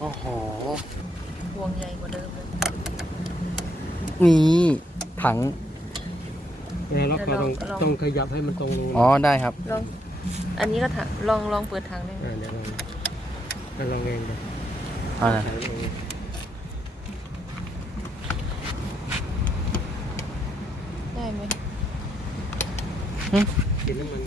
โอ้โหพวงใหญ่กว่าเดิมเลยนี่ถังแล้วก็ต้องต้องขยับให้มันตรงอ๋อ ได้ครับ ลอง อันนี้ก็ถังลองลองเปิดถังได้ไหมาเดี๋ยวลองเดี๋ยวลองเองดูอ่าได้ไหม กินน้ำมัน